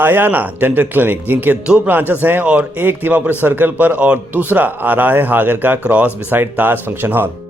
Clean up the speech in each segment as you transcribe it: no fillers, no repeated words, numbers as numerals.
Ayana dental clinic, जिनके 2 branches हैं और एक दीमापुर सर्कल पर और दूसरा आ रहा है हागर का cross beside Taj function hall,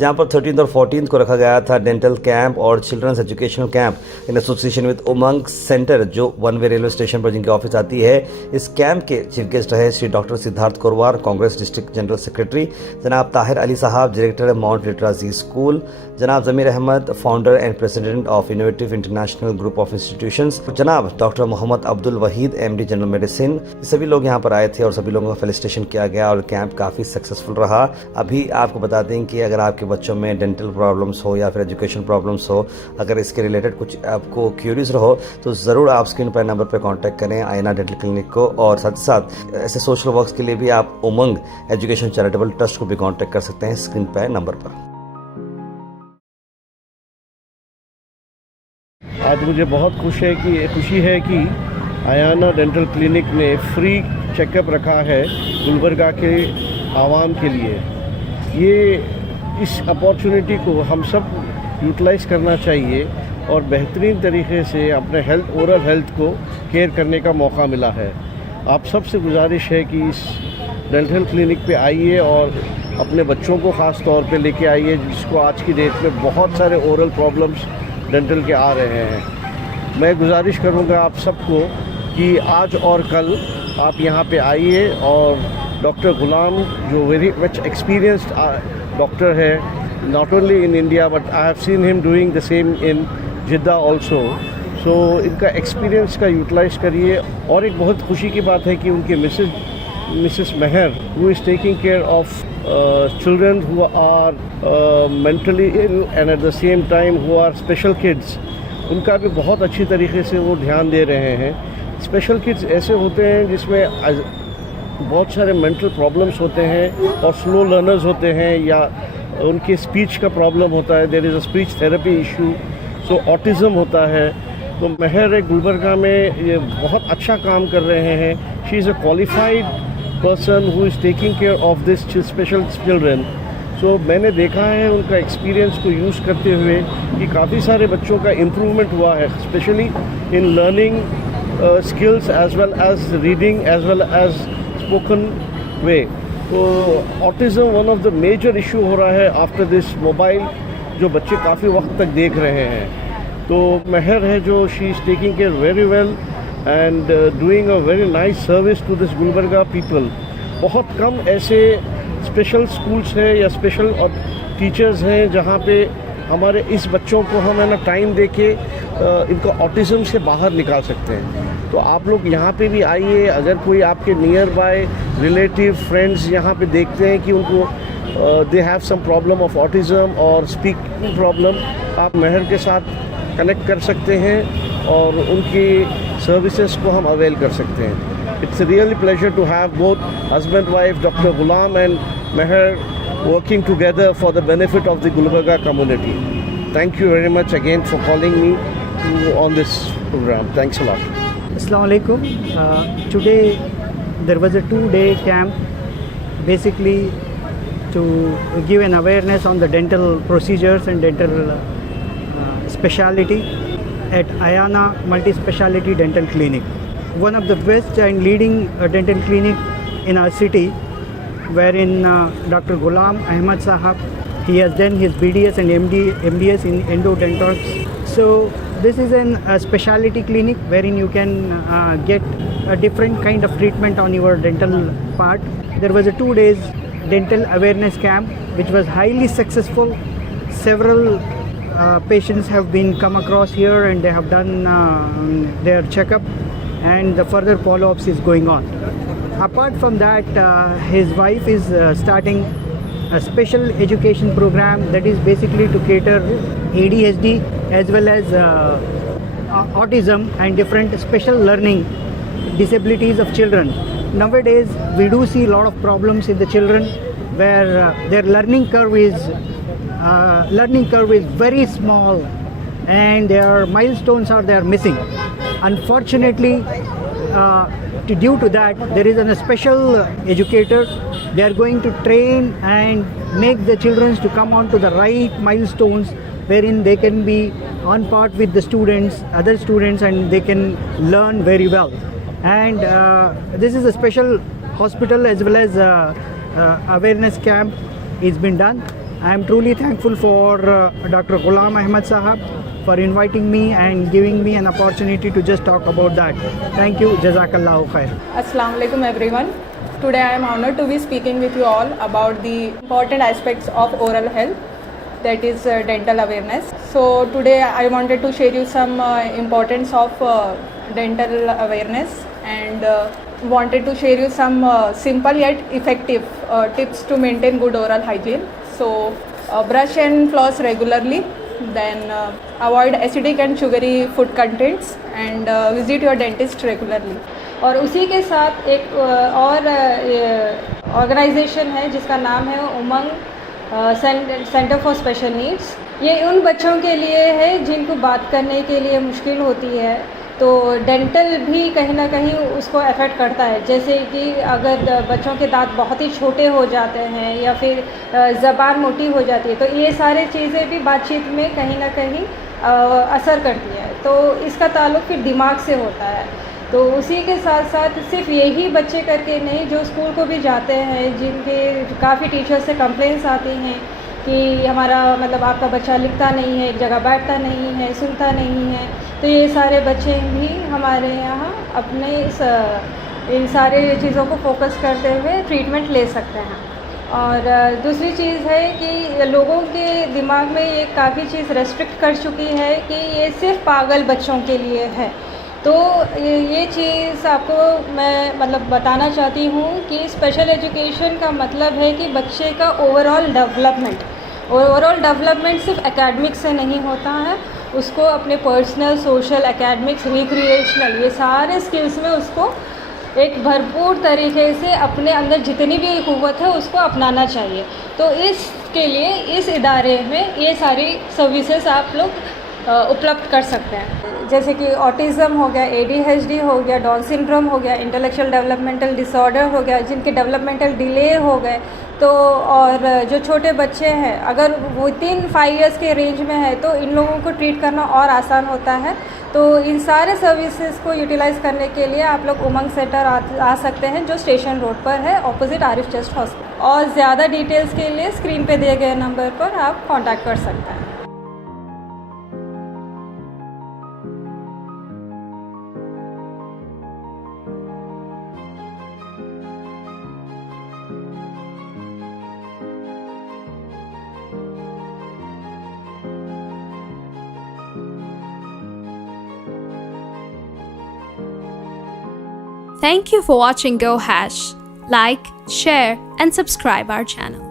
जहां पर 13 और 14 को रखा गया था डेंटल कैंप और children's educational camp in association with Umang centre, जो वन वे रेलवे स्टेशन पर जिनकी ऑफिस आती है। इस कैंप के चीफ गेस्ट रहे Shri doctor Siddharth Korwar, Congress district general secretary, जनाब ताहिर अली साहब, डायरेक्टर माउंट लिटरासी स्कूल, जनाब Zameer Ahmed, founder and president of innovative international group of institutions, जनाब doctor Mohammed Abdul Waheed, MD general medicine. सभी लोग यहाँ पर आए थे और सभी लोगों का फेलिसिटेशन किया गया और कैंप काफ़ी सक्सेसफुल रहा। अभी आपको बता दें कि अगर आपके बच्चों में डेंटल प्रॉब्लम्स हो या फिर एजुकेशन प्रॉब्लम्स हो, अगर इसके रिलेटेड कुछ आपको क्यूरियस रहो तो ज़रूर आप स्क्रीन पर नंबर पर कांटेक्ट करें आयना डेंटल क्लिनिक को। और साथ ही साथ ऐसे सोशल वर्क्स के लिए भी आप उमंग एजुकेशन चैरिटेबल ट्रस्ट को भी कांटेक्ट कर सकते हैं स्क्रीन पर नंबर पर। आज मुझे बहुत खुशी है कि आयाना डेंटल क्लिनिक ने फ्री चेकअप रखा है गुलबर्गा के आवाम के लिए। ये इस अपॉर्चुनिटी को हम सब यूटिलाइज़ करना चाहिए और बेहतरीन तरीके से अपने ओरल हेल्थ को केयर करने का मौका मिला है। आप सबसे गुजारिश है कि इस डेंटल क्लिनिक पे आइए और अपने बच्चों को ख़ास तौर पे लेके आइए, जिसको आज की डेट में बहुत सारे ओरल प्रॉब्लम्स डेंटल के आ रहे हैं। मैं गुजारिश करूँगा आप सबको कि आज और कल आप यहाँ पे आइए और डॉक्टर गुलाम, जो वेरी मच एक्सपीरियंस्ड डॉक्टर है, not only in India but I have seen him doing the same in Jeddah also. So इनका एक्सपीरियंस का यूटिलाइज़ करिए। और एक बहुत खुशी की बात है कि उनके Mrs Mehar, who is taking care of children who are mentally ill and at the same time who are special kids, उनका भी बहुत अच्छी तरीके से वो ध्यान दे रहे हैं। स्पेशल किड्स ऐसे होते हैं जिसमें बहुत सारे मेंटल प्रॉब्लम्स होते हैं और स्लो लर्नर्स होते हैं या उनके स्पीच का प्रॉब्लम होता है, there is a speech therapy issue, so autism होता है। तो मेहर गुलबर्गा में ये बहुत अच्छा काम कर रहे हैं। She is a qualified person who is taking care of this special children. So मैंने देखा है उनका एक्सपीरियंस को यूज़ करते हुए कि काफ़ी सारे बच्चों का इम्प्रूवमेंट हुआ है, specially in learning skills as well as reading as well as spoken way. तो autism one of the major issue हो रहा है आफ्टर दिस मोबाइल, जो बच्चे काफ़ी वक्त तक देख रहे हैं। तो मेहर है जो she is taking care very well and doing a very nice service to this Gulbarga people. बहुत कम ऐसे स्पेशल स्कूल्स हैं या स्पेशल टीचर्स हैं जहाँ पे हमारे इस बच्चों को हम है ना टाइम दे के इनको ऑटिज़म से बाहर निकाल सकते हैं। तो आप लोग यहाँ पे भी आइए। अगर कोई आपके नियर बाय रिलेटिव फ्रेंड्स यहाँ पे देखते हैं कि उनको they have some problem of autism और स्पीकिंग प्रॉब्लम, आप मेहर के साथ कनेक्ट कर सकते हैं और उनकी सर्विसेज को हम अवेल कर सकते हैं। It's really pleasure to have both husband wife doctor Ghulam and Mehar working together for the benefit of the Gulbarga community. Thank you very much again for calling me on this programme. Thanks a lot. Assalamu alaikum. Today there was a 2-day camp basically to give an awareness on the dental procedures and dental speciality at Ayana Multi-Speciality Dental Clinic, one of the best and leading dental clinic in our city, wherein Dr. Ghulam Ahmad Sahab, he has done his BDS and MDS in endodontics. So this is a speciality clinic wherein you can get a different kind of treatment on your dental part. There was a 2 days dental awareness camp which was highly successful. Several patients have been come across here and they have done their checkup and the further follow-ups is going on. Apart from that, his wife is starting a special education program that is basically to cater ADHD as well as autism and different special learning disabilities of children. Nowadays we do see a lot of problems in the children where their learning curve is very small and their milestones are missing. Unfortunately, due to that, there is a special educator. They are going to train and make the children to come on to the right milestones wherein they can be on part with the students, other students, and they can learn very well. And this is a special hospital as well as awareness camp is been done. I am truly thankful for Dr. Ghulam Ahmed Sahab for inviting me and giving me an opportunity to just talk about that. Thank you. Jazakallahu khair. Assalamu alaikum everyone. Today I am honored to be speaking with you all about the important aspects of oral health, that is dental awareness. So today I wanted to share you some importance of dental awareness and wanted to share you some simple yet effective tips to maintain good oral hygiene. So brush and floss regularly, then avoid acidic and sugary food contents and visit your dentist regularly. और उसी के साथ एक और organisation है जिसका नाम है उमंग सेंटर फॉर स्पेशल नीड्स। ये उन बच्चों के लिए है जिनको बात करने के लिए मुश्किल होती है, तो डेंटल भी कहीं ना कहीं उसको अफेक्ट करता है। जैसे कि अगर बच्चों के दांत बहुत ही छोटे हो जाते हैं या फिर ज़बान मोटी हो जाती है, तो ये सारी चीज़ें भी बातचीत में कहीं ना कहीं असर करती है। तो इसका ताल्लुक़ फिर दिमाग से होता है। तो उसी के साथ साथ सिर्फ यही बच्चे करके नहीं, जो स्कूल को भी जाते हैं, जिनके काफ़ी टीचर्स से कंप्लेंट्स आती हैं कि हमारा मतलब आपका बच्चा लिखता नहीं है, एक जगह बैठता नहीं है, सुनता नहीं है, तो ये सारे बच्चे भी हमारे यहाँ अपने इन सारे चीज़ों को फोकस करते हुए ट्रीटमेंट ले सकते हैं। और दूसरी चीज़ है कि लोगों के दिमाग में ये काफ़ी चीज़ रेस्ट्रिक्ट कर चुकी है कि ये सिर्फ पागल बच्चों के लिए है। तो ये चीज़ आपको मैं मतलब बताना चाहती हूँ कि स्पेशल एजुकेशन का मतलब है कि बच्चे का ओवरऑल डेवलपमेंट सिर्फ एकेडमिक से नहीं होता है, उसको अपने पर्सनल, सोशल, एकेडमिक्स, रिक्रिएशनल, ये सारे स्किल्स में उसको एक भरपूर तरीके से अपने अंदर जितनी भी क़ुव्वत है उसको अपनाना चाहिए। तो इसके लिए इस इदारे में ये सारी सर्विसेज आप लोग उपलब्ध कर सकते हैं। जैसे कि ऑटिज़म हो गया, ADHD हो गया, डाउन सिंड्रोम हो गया, इंटेलेक्चुअल डेवलपमेंटल डिसऑर्डर हो गया, जिनके डेवलपमेंटल डिले हो गए, तो और जो छोटे बच्चे हैं अगर वो 5 इयर्स के रेंज में है तो इन लोगों को ट्रीट करना और आसान होता है। तो इन सारे सर्विसेज को यूटिलाइज़ करने के लिए आप लोग उमंग सेंटर आ सकते हैं, जो स्टेशन रोड पर है, ऑपोजिट आरिफ चेस्ट हॉस्पिटल। और ज़्यादा डिटेल्स के लिए स्क्रीन पे दिए गए नंबर पर आप कॉन्टैक्ट कर सकते हैं। Thank you for watching Go Hash. Like, share, and subscribe our channel.